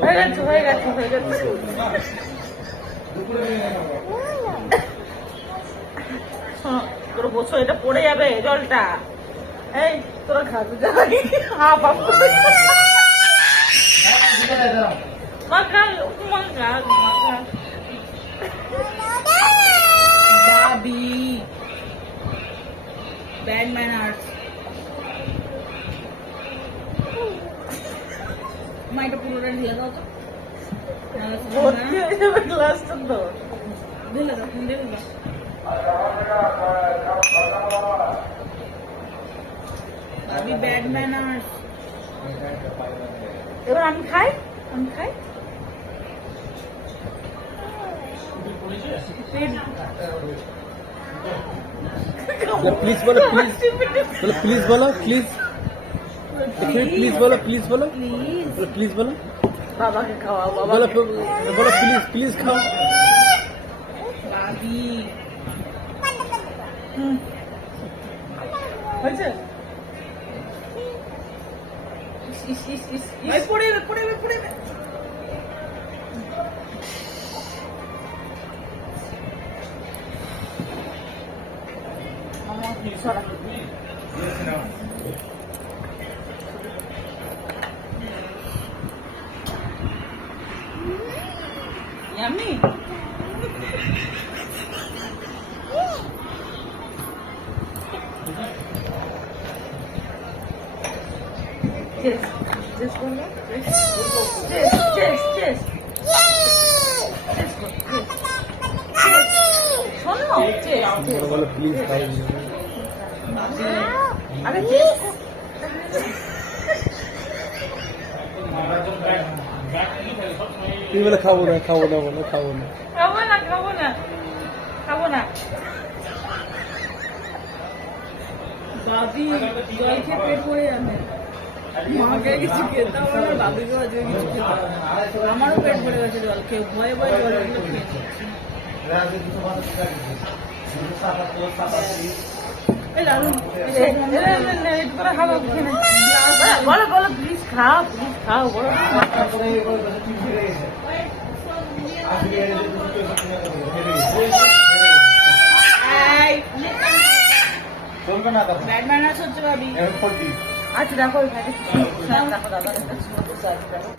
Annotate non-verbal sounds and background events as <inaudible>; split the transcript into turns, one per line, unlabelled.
হয়ে গেছে হয়ে গেছে হয়ে তোর বসো এটা পড়ে যাবে জলটা এই তোরা খাবি যাবি হা বাপ মাখা মাখা মাখা
বাবি ব্যাড ম্যানার্স মা এটা পুরোটা ঢেলে দাও তো। ঢেলে <laughs> দাও। ঢেলে দাও বাবি ব্যাড ম্যানার্স
এবার আমি খাই? আমি খাই?
প্লিজ বলো প্লিজ বলো প্লিজ বলো প্লিজ প্লিজ বলো প্লিজ বলো।
প্লিজ
বলো।
বাবাকে খাওয়াও
বলো বলো প্লিজ প্লিজ খাও।
হয়েছে?
ইস ইস ইস ইস পড়ে পড়ে পড়ে।
Yummy. Yes. This one?
Yes. Yes.
Yes. yes. খাব না খাব না। বলো খাব না
খাব না খাব না খাব না
জল খেয়ে মাকে কিছু খেতে হবে না আমারও পেট ভরে গেছে জল খেয়ে ভয়ে ভয়ে লালু
বলো বলো প্লিজ খাও প্লিজ খাও বলো আচ্ছা দেখো দেখো দাদা